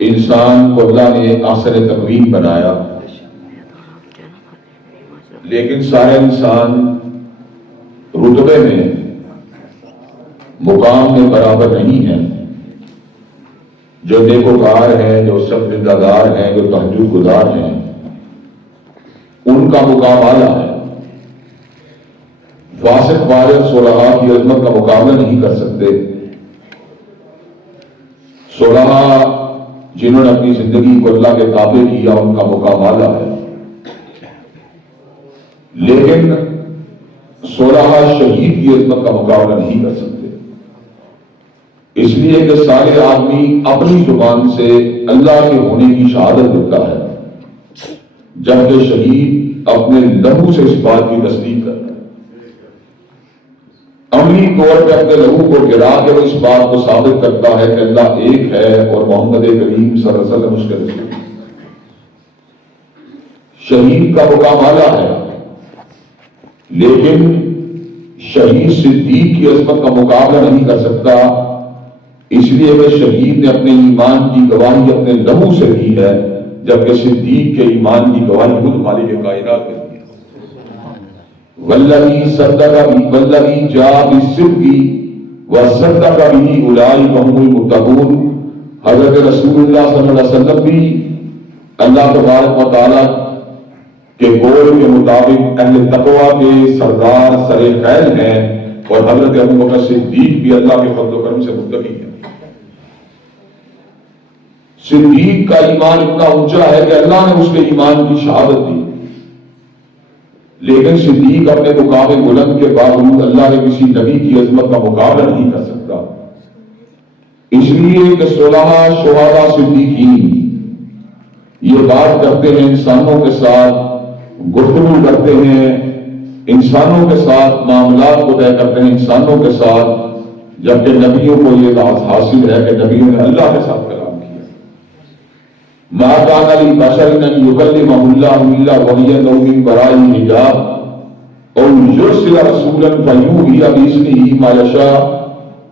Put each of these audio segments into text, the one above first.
انسان کو اللہ نے احسن تقویم بنایا، لیکن سارے انسان رتبے میں، مقام میں برابر نہیں ہیں۔ جو نیکوکار ہیں، جو سب زندہ دار ہیں، جو تہجد گزار ہیں، ان کا مقام اعلیٰ ہے۔ فاسق وارث صلحاء کی عظمت کا مقابلہ نہیں کر سکتے۔ صلحاء جنہوں نے اپنی زندگی کو اللہ کے تابع کیا، ان کا مقام اعلیٰ ہے، لیکن صلحاء شہید کی عظمت کا مقابلہ نہیں کر سکتے، اس لیے کہ سارے آدمی اپنی زبان سے اللہ کے ہونے کی شہادت دیتا ہے، جبکہ شہید اپنے لہو سے اس بات کی تصدیق کرتا ہے، عملی طور پہ اپنے لہو کو گرا کے وہ اس بات کو ثابت کرتا ہے کہ اللہ ایک ہے اور محمد کریم صلی اللہ علیہ وسلم اس کے رسول۔ شہید کا مقام اعلیٰ ہے، لیکن شہید صدیق کی عظمت کا مقابلہ نہیں کر سکتا، اس لیے کہ شہید نے اپنے ایمان کی گواہی اپنے لہو سے دی ہے، جبکہ صدیق کے ایمان کی گواہی خود مالک کائنات نے دی ہے۔ والذی صدق والذی جاء بالصدق وصدق به اولئک هم المتقون۔ حضرت رسول اللہ صلی اللہ علیہ وسلم بھی اللہ تبارک و تعالیٰ کے قول کے مطابق اہل تقویٰ کے سردار سر خیل ہیں، اور حضرت ابوبکر صدیق بھی اللہ کے فضل و کرم سے متقی ہیں۔ صدیق کا ایمان اتنا اونچا ہے کہ اللہ نے اس کے ایمان کی شہادت دی، لیکن صدیق اپنے مقام بلند کے باوجود اللہ کے کسی نبی کی عظمت کا مقابلہ نہیں کر سکتا، اس لیے کہ صلحاء شہداء صدیقین یہ بات کرتے ہیں، انسانوں کے ساتھ گفتگو کرتے ہیں، انسانوں کے ساتھ معاملات کو طے کرتے ہیں انسانوں کے ساتھ، جبکہ نبیوں کو یہ حاصل ہے کہ نبیوں نے اللہ کے ساتھ کلام کیا۔ ما کان لبشر ان یکلمہ اللہ الا وحیا او من وراء حجاب او یرسل رسولا فیوحی باذنہ ما یشاء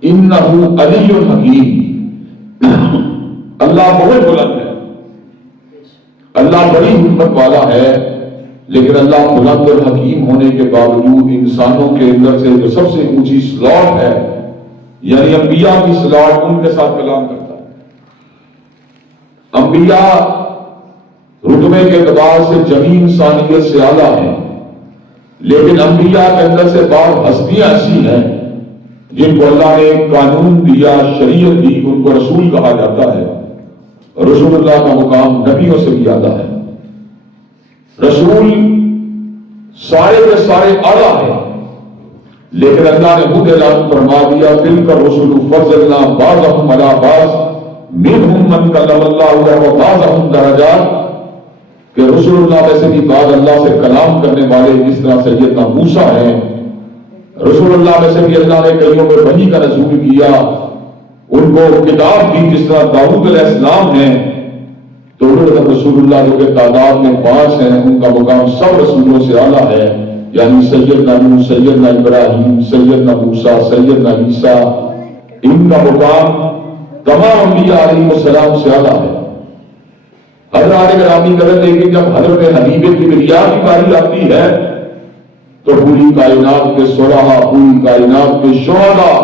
انہ علی حکیم۔ اللہ بہت بلند ہے، اللہ بڑی حکمت والا ہے، لیکن اللہ بلند اور حکیم ہونے کے باوجود انسانوں کے اندر سے جو سب سے اونچی سلاٹ ہے، یعنی انبیاء کی سلاٹ، ان کے ساتھ کلام کرتا ہے۔ انبیاء رتبے کے اعتبار سے جمی انسانیت سے اعلیٰ ہیں، لیکن انبیاء کے اندر سے بعض ہستیاں ایسی ہیں جن کو اللہ نے قانون دیا، شریعت دی، ان کو رسول کہا جاتا ہے۔ رسول اللہ کا مقام نبیوں سے بھی اعلیٰ ہے۔ رسول سارے کے سارے اعلیٰ ہیں، لیکن اللہ نے خود اعلان فرما دیا تلک الرسل فضلنا بعضهم علی بعض منهم من کلم اللہ وبعضهم درجات، کہ رسول اللہ میں سے بھی بعض اللہ سے کلام کرنے والے جس طرح سیدنا موسیٰ ہیں، رسول اللہ میں سے بھی اللہ نے کئیوں میں وحی کا نزول کیا، ان کو کتاب دی جس طرح داؤد علیہ السلام ہیں، تو رسول اللہ جو کہ تعداد میں 5 ہیں، ان کا مقام سب رسولوں سے اعلیٰ ہے، یعنی سیدنا نوح، سیدنا ابراہیم، سیدنا موسیٰ، سیدنا عیسیٰ، ان کا مقام تمام انبیاء علیہ السلام سے اعلیٰ ہے۔ حضرات گرامی قدر، لیکن جب حضرت حبیب کبریا کی باری آتی ہے تو پوری کائنات کے صلحاء، پوری کائنات کے شہداء،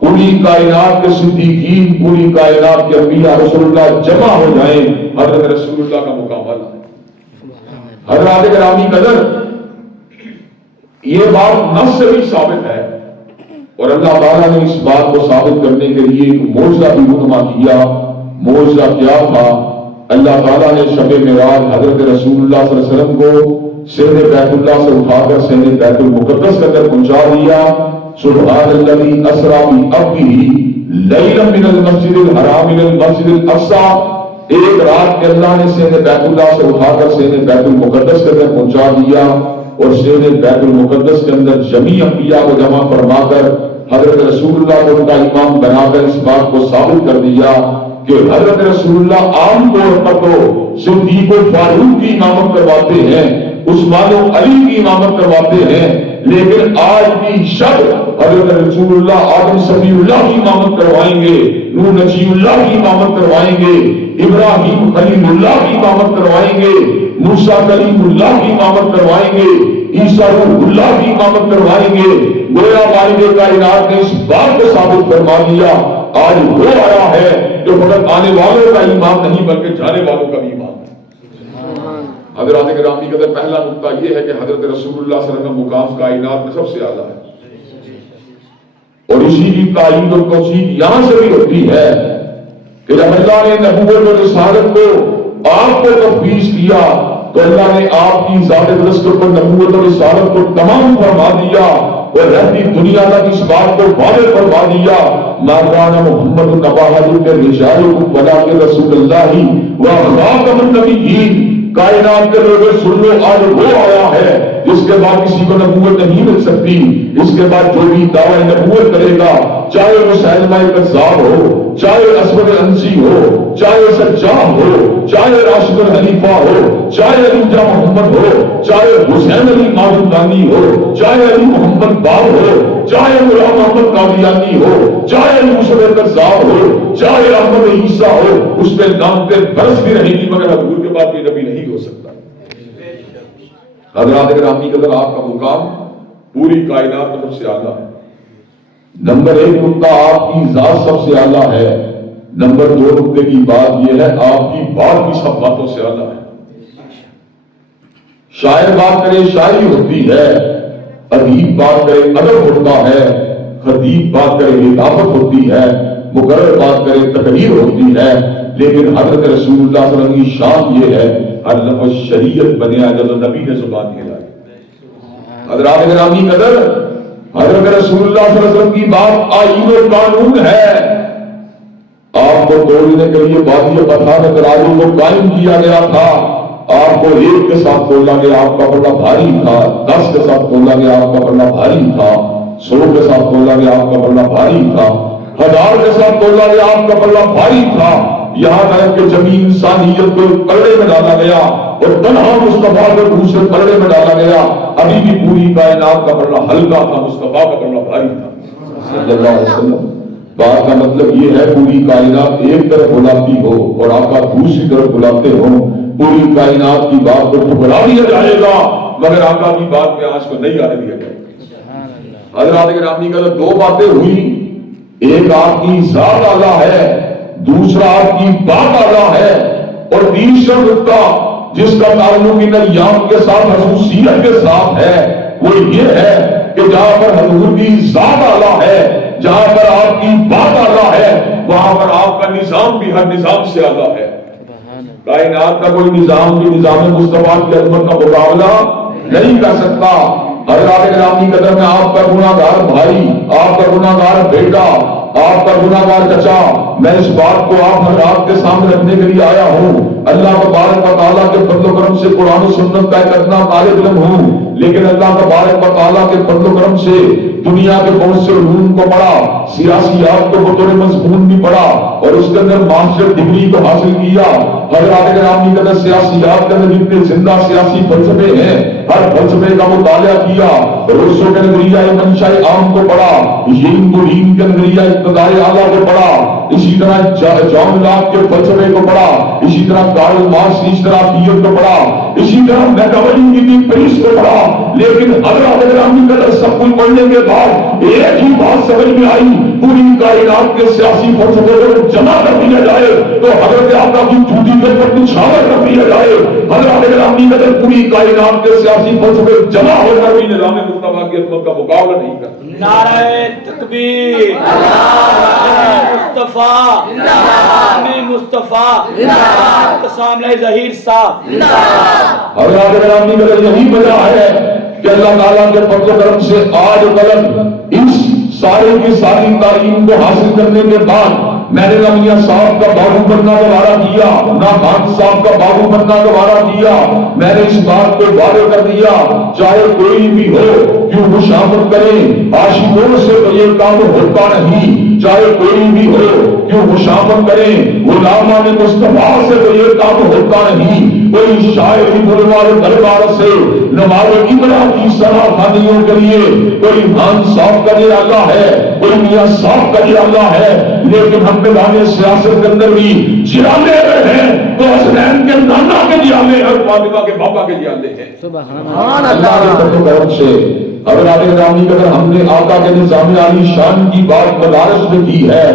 پوری کائنات کے صدیقین، پوری کائنات کے انبیاء رسول اللہ جمع ہو جائیں، حضرت رسول اللہ کا مقام اعلیٰ ہے۔ حضرات گرامی قدر، یہ بات نص سے بھی ثابت ہے، اور اللہ تعالیٰ نے اس بات کو ثابت کرنے کے لیے ایک معجزہ بھی رونما کیا۔ معجزہ کیا تھا؟ اللہ تعالیٰ نے شب معراج حضرت رسول اللہ صلی اللہ علیہ وسلم کو سہن بیت اللہ سے اٹھا کر سہن بیت المقدس کے اندر پہنچا دیا۔ سبحان الذی اسری بعبدہ لیلا من المسجد الحرام الى المسجد الاقصی، ایک رات کے اللہ نے سہن بیت اللہ سے اٹھا کر سہن بیت المقدس کے اندر پہنچا دیا، اور سہن بیت المقدس کے اندر جمیع انبیاء کو جمع فرما کر حضرت رسول اللہ کو ان کا امام بنا کر اس بات کو ثابت کر دیا کہ حضرت رسول اللہ عام طور پر تو صدیق و فاروق کی امامت کرواتے ہیں، عثمان و علی کی امامت کرواتے ہیں، لیکن آج کی شب حضرت رسول اللہ آدم صفی اللہ کی امامت کروائیں گے، نوح نجی اللہ کی امامت کروائیں گے، ابراہیم خلیل اللہ کی امامت کروائیں گے، موسیٰ کلیم اللہ کی امامت کروائیں گے، عیسیٰ روح اللہ کی امامت کروائیں گے۔ گویا مالک کائنات نے اس بات کو ثابت فرما دیا، آج وہ آیا ہے جو فقط آنے والوں کا امام نہیں بلکہ جانے والوں کا بھی امام ہے۔ حضرات گرامی قدر، پہلا نقطہ یہ ہے کہ حضرت رسول اللہ صلی اللہ علیہ وسلم کا مقام کائنات میں سب سے اعلیٰ ہے، اور اسی کی تعین اور توثیق یہاں سے بھی ہوتی ہے کہ جب اللہ نے نبوت اور رسالت کو آپ کو تفویض کیا تو اللہ نے آپ کی ذات اقدس پر نبوت اور رسالت کو تمام فرما دیا اور رہتی دنیا تک اس بات کو واضح فرما دیا، ما کان محمد نبا حضرت رجالکم ولکن رسول اللہ وخاتم النبیین۔ کائنات کے لوگوں سن لو، آج وہ آیا ہے جس کے بعد کسی کو نبوت نہیں مل سکتی۔ اس کے بعد جو بھی دعوی نبوت کرے گا، چاہے وہ مسیلمہ کذاب ہو، چاہے اسود انسی ہو، چاہے سجاد ہو، چاہے راشد الخلیفہ ہو، چاہے علی جاں محمد ہو، چاہے حسین علی ماوردانی ہو، چاہے علی محمد باب ہو، چاہے غلام محمد قادیانی ہو، چاہے موسیٰ کذاب ہو، چاہے احمد عیسیٰ ہو، اس پہ نام پہ برس بھی رہے گی مگر حضور کے بعد بھی نبی نہیں ہو سکتا۔ حضرات گرامی قدر، آپ کا مقام پوری کائنات میں سب سے اعلیٰ ہے۔ نمبر ایک نقطہ آپ کی ذات سب سے اعلیٰ ہے، نمبر دو نقطے کی بات یہ ہے آپ کی بات بھی سب باتوں سے اعلیٰ ہے۔ شاعر بات کرے شاعری ہوتی ہے، ادیب بات کرے ادب ہوتا ہے، خطیب بات کرے خطابت ہوتی ہے، مقرر بات کرے تقریر ہوتی ہے، لیکن حضرت رسول اللہ صلی اللہ علیہ وسلم کی شان یہ ہے ہر لفظ شریعت بنیا جب نبی نے زبان کھلائی۔ حضرات گرامی قدر، حضرت رسول اللہ صلی اللہ علیہ وسلم کی بات آئین و قانون ہے۔ آپ کو توڑنے کے لیے وادی بطحا میں ترازو کو قائم کیا گیا تھا، آپ کو ایک کے ساتھ تولا گیا آپ کا پلڑا بھاری تھا، 10 کے ساتھ تولا گیا آپ کا پلڑا بھاری تھا، 100 کے ساتھ تولا گیا آپ کا پلڑا بھاری تھا، 1000 کے ساتھ تولا گیا آپ کا پلڑا بھاری تھا، یہاں تک کہ جمی انسانیت کو پلڑے میں ڈالا گیا اور تنہا مصطفیٰ کو دوسرے پلڑے میں ڈالا گیا۔ ابھی بھی پوری کائنات کا پلڑا ہلکا تھا، مصطفیٰ کا پلڑا بھاری تھا صلی اللہ علیہ وسلم۔ بات کا مطلب یہ ہے پوری کائنات ایک طرف بلاتی ہو اور آقا دوسری طرف بلاتے ہو، پوری کائنات کی بات کو ٹھکرا دیا جائے گا مگر آقا کی بات میں آج کو نہیں آنے دیا جائے گا۔ حضرات گرامی کا دو باتیں ہوئی، ایک آپ کی ذات اعلیٰ ہے، دوسرا آپ کی بات اعلیٰ ہے، اور تیسرا نقطہ جس کا تعلق ان ایام کے ساتھ خصوصیت کے ساتھ ہے وہ یہ ہے کہ جہاں پر حضور کی ذات اعلیٰ ہے، جہاں پر آپ کی بات اعلیٰ ہے، وہاں پر آپ کا نظام بھی ہر نظام سے اعلیٰ ہے۔ کائنات کا کوئی نظام بھی نظام مصطفیٰ کی عظمت کا مقابلہ نہیں کر سکتا۔ حضرات گرامی قدر، میں آپ کا گناہ گار بھائی، آپ کا گناہ گار بیٹا، آپ کا گناہ گار چچا، میں اس بات کو آپ حضرات کے سامنے رکھنے کے لیے آیا ہوں۔ اللہ تبارک و تعالیٰ کے فضل و کرم سے قرآن و سنت کا اتنا طالب علم ہوں، لیکن اللہ تبارک و تعالیٰ کے فضل و کرم سے دنیا کے بہت سے علوم کو پڑھا، سیاسیات کو بطور مضمون بھی پڑھا اور اس کے اندر ماسٹر ڈگری کو حاصل کیا۔ حضرات گرامی کے اندر سیاسیات کے اندر جتنے زندہ سیاسی فلسفے ہیں ہر فلسفے کا مطالعہ کیا، روسو کے نظریہ منشاء عام کو پڑھا، یین کے نظریہ اقتدار اعلیٰ کو پڑھا، اسی طرح جان لاک کے فلسفے کو پڑھا، اسی طرح کارل مارکس کی اشتراکیت کو پڑھا، اسی طرح میکاویلی کی پریس کو پڑھا، لیکن حضرات گرامی کا سب کچھ پڑھنے کے بعد ایک ہی بات سمجھ میں آئی، پوری کائنات کے سیاسی فلسفے کو جمع کر دیا جائے تو حضرت آقا کی جھوٹی کے پر نچھاور کر دیا جائے۔ حضرات گرامی کا پوری کائنات کے سیاسی فلسفے جمع ہو کر بھی نظام مصطفیٰ کی عظمت کا مقابلہ نہیں کرتے۔ نعرہ تکبیر، مصطفیٰ، مصطفیٰ، اعتصام ظہیر صاحب۔ حضرات گرامی کا یہی وجہ ہے کہ اللہ تعالیٰ کے فضل و کرم سے آج تک اس سارے کی ساری تعلیم کو حاصل کرنے کے بعد میں نے نہ میاں صاحب کا بابو بننا گوارا کیا، نہ خان صاحب کا بابو بننا گوارا کیا۔ میں نے اس بات کو وعدہ کر دیا چاہے کوئی بھی ہو کیوں خوشامد کریں، عاشقوں سے تو یہ کام ہوتا نہیں، چاہے کوئی بھی ہو کیوں خوشامد کریں، غلامان مصطفیٰ سے تو یہ کام ہوتا نہیں۔ کوئی شاعری بلوار دربار سے نماز ابرا کی سراخانیوں کے لیے کوئی ہان صاف کا نرالا ہے، کوئی میاں صاف کا نرالا ہے، لیکن ہم میدان سیاست کے اندر بھی جیالے رہے ہیں تو حسنین کے نانا کے جیالے اور فاطمہ کے بابا کے جیالے ہیں۔ سبحان اللہ کے فضل و کرم سے اگر آگے گرامی اگر ہم نے آقا کے نظام عالی شان کی بات مدارس میں کی ہے،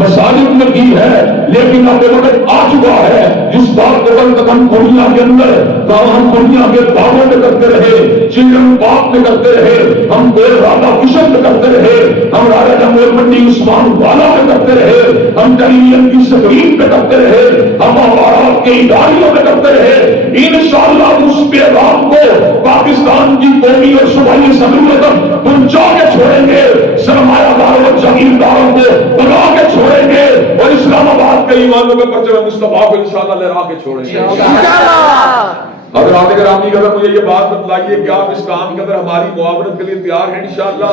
مساجد میں کی ہے، لیکن اب وقت آ چکا ہے جس بات کو ہم دنیا کے اندر ہم دنیا کے باغوں میں کرتے رہے، چلڈرن پارک میں کرتے رہے، ہم بے رادا کشن میں کرتے رہے، ہم راجا جمہور منڈی عثمان والا میں کرتے رہے، ہم ٹیلی ویژن کی سکرین پہ کرتے رہے، ہم امارات کے اداریوں میں کرتے رہے، انشاءاللہ اس پیغام کو پاکستان کی قومی اور صوبائی اسمبلی تک پہنچا کے چھوڑیں گے، سرمایہ داروں اور جاگیرداروں کو بنا کے چھوڑیں گے، اور اسلام آباد کے ایمانوں کے پرچم مصطفیٰ کو انشاءاللہ لہرا کے چھوڑیں گے۔ اگر آگے گرامی اگر مجھے یہ بات بتلائیے کہ آپ اس کام کے اندر ہماری معاونت کے لیے تیار ہیں انشاءاللہ؟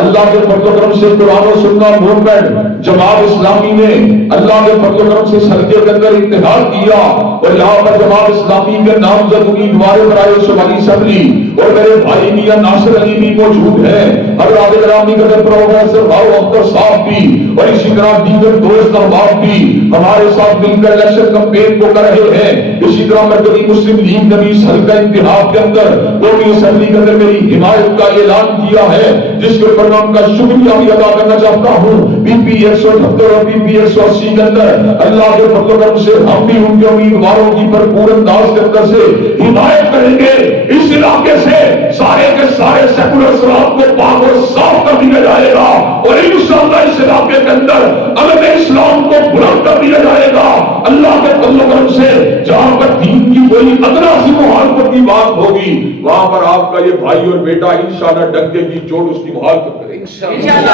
اللہ کے فضل و کرم سے قرآن و سنت موومنٹ جماعت اسلامی نے اللہ کے فضل و کرم سے اس حلقے کے اندر اتحاد کیا، اور یہاں پر جماعت اسلامی کے نامزد امیدوار برائے صوبائی اسمبلی اور میرے بھائی میاں ناصر علی بھی موجود ہیں، اگر آگے گرامی اگر پروفیسر باؤ اختر صاحب بھی اور اسی طرح دیگر دوست احباب بھی ہمارے ساتھ مل کر الیکشن کمپین کو کر رہے ہیں، اسی طرح مرکزی مسلم لیگ نے بھی اس حلقہ انتخاب کے اندر قومی اسمبلی کے اندر میری حمایت کا اعلان کیا ہے، جس کے اوپر میں ان کا شکریہ بھی ادا کرنا چاہتا ہوں۔ پی پی 178 اور پی پی 180 کے اندر اللہ کے فضل و کرم سے ہم بھی ان کے امیدواروں کی بھرپور انداز کے اندر سے حمایت کریں گے۔ اس علاقے سے سارے کے سارے سیکولر اسلام کو پاک اور صاف کر دیا جائے گا، اور انشاءاللہ اس علاقے کے اندر عالم اسلام کو بلند کر دیا جائے گا اللہ کے فضل و کرم سے۔ جہاں پر دین کی کوئی ادنا سی مخالفت کی بات ہوگی وہاں پر آپ کا یہ بھائی اور بیٹا انشاءاللہ ڈنکے کی چوٹ اس کی مخالفت کرے گا۔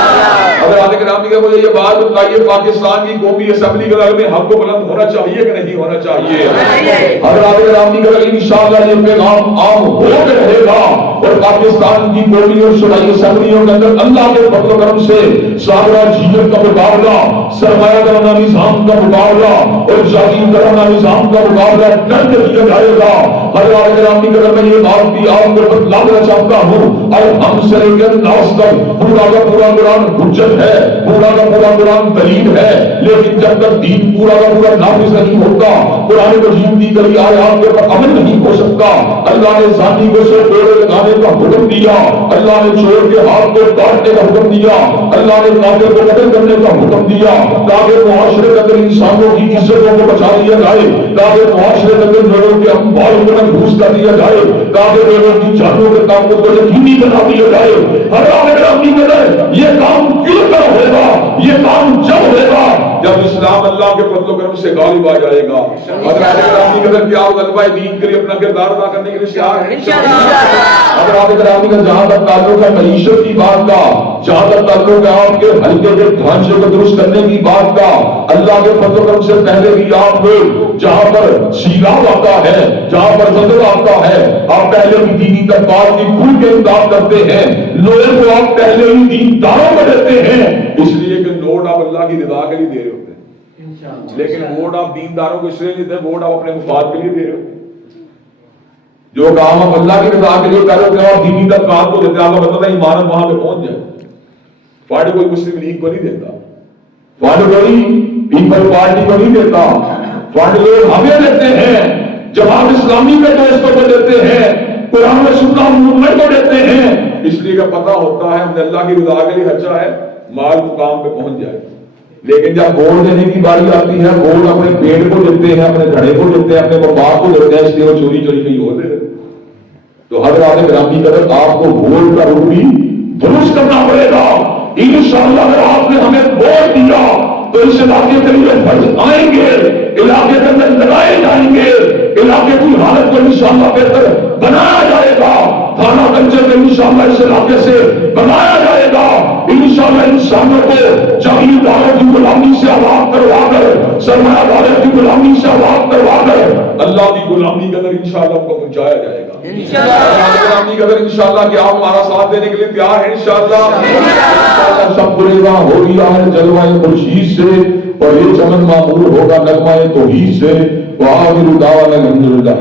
اگر آدھے گرامی کا مجھے یہ بات بتائیے پاکستان کی قومی اسمبلی کے میں حق کو بلند ہونا چاہیے کہ نہیں ہونا چاہیے؟ اگر آدھے گرامی کا انشاءاللہ یہ پیغام عام ہو کے رہے گا، اور پاکستان کی قومی اور صوبائی اسمبلیوں کے اندر اللہ کے فضل و کرم سے سابرہ جیت کا مقابلہ، سرمایہ دارانہ نظام کا مقابلہ اور جاگیردارانہ نظام کا مقابلہ ڈٹ کے کیا جائے گا۔ ہر گرامی کا میں یہ بات بھی آپ کو بتلا دینا چاہتا ہوں، اور ہم سے لے کر ناس تک پورا کا پورا قرآن حجت ہے، پورا کا پورا قرآن دلیل ہے، لیکن جب تک دین پورا کا پورا نافذ نہیں ہوگا، قرآن مجید کی کئی آیات کے اوپر عمل نہیں ہو سکتا۔ اللہ نے زانی کو سے ڈورے لگانے کا حکم دیا، اللہ نے چور کے ہاتھ کو کاٹنے کا حکم دیا، اللہ نے کافر کو قتل کرنے کا حکم دیا، تاکہ معاشرے کے اندر انسانوں کی عزتوں کو بچا لیا جائے، تاکہ معاشرے کے اندر لوگوں کے اموال کو محفوظ کر دیا جائے، تاکہ لوگوں کی جانوں کے کاموں کو یقینی بنا دیا جائے۔ ہر آگے یہ کام کیوں کر ہوگا؟ یہ کام جب ہوگا جب اسلام اللہ کے فضل و کرم سے غالب آ جائے گا۔ اگر آگے قدر کیا غلبہ دین کے لیے اپنا کردار ادا کرنے کے لیے تیار ہے اگر آگے گرامی کا جہاں تک تعلق ہے معیشت کی بات کا، جہاں تک تعلق ہے آپ کے حلقے کے ڈھانچے کو درست کرنے کی بات کا، اللہ کے فضل و کرم سے پہلے بھی آپ لوگ جہاں پر سیلاب آتا ہے، جہاں پر زلزلہ آتا ہے، آپ پہلے بھی دینی طبقات کی کھل کے امداد کرتے ہیں، لوگوں کو آپ پہلے ہی دین داروں کو دیتے ہیں، اس لیے کہ نوٹ آپ اللہ کی رضا کے لیے دے رہے ہوتے ہیں، لیکن ووٹ آپ دینداروں کو اس لیے نہیں دیتے، ووٹ آپ اپنے مفاد کے لیے دے رہے ہوتے ہیں۔ جو کام آپ اللہ کی رضا کے لیے کر رہے ہوتے ہیں اور دینی طبقات کو دیتے ہیں، آپ کو پتہ نہیں ایمان وہاں پہ پہنچ جائے۔ فنڈ کوئی مسلم لیگ کو نہیں دیتا، فنڈ کوئی پیپل پارٹی کو نہیں دیتا، فنڈ لوگ ہمیں دیتے ہیں، جماعت اسلامی کے دوستوں کو دیتے ہیں، قرآن و سنت موومنٹ کو دیتے ہیں، اس لیے کہ پتہ ہوتا ہے ہم نے اللہ کی رضا کے لیے خرچہ ہے، مال مقام پہ پہنچ جائے۔ لیکن جب ووٹ دینے کی باری آتی ہے، ووٹ اپنے پیٹ کو دیتے ہیں، اپنے گھڑے کو دیتے ہیں، اپنے مفاد کو دیتے ہیں، اس لیے وہ چوری چوری کہیں اور دے دیتے۔ تو ہر آدمی گرامی قدر آپ کو ووٹ کا روپ بھی درست کرنا پڑے گا۔ انشاءاللہ اگر آپ نے ہمیں ووٹ دیا تو اس علاقے کے لیے فرض آئیں گے، علاقے کے اندر لگائے جائیں گے، علاقے کی حالت کو انشاءاللہ بہتر بنایا جائے گا، تھانہ کنچر میں انشاءاللہ اس علاقے سے بنایا جائے گا، انشاءاللہ انسانوں کو جاگیرداروں کی غلامی سے آزاد کروا کر، سرمایہ داروں کی غلامی سے آزاد کروا کر اللہ کی غلامی کے اندر انشاءاللہ کو پہنچایا جائے گا۔ غلامی کے اندر انشاءاللہ کہ آپ ہمارا ساتھ دینے کے لیے تیار ہیں انشاءاللہ۔ سب بریوا ہو گیا ہے جلوہ خورشید سے، اور یہ چمن معمور ہوگا نغمہ توحید سے۔ وآخر دعوانا الحمدللہ.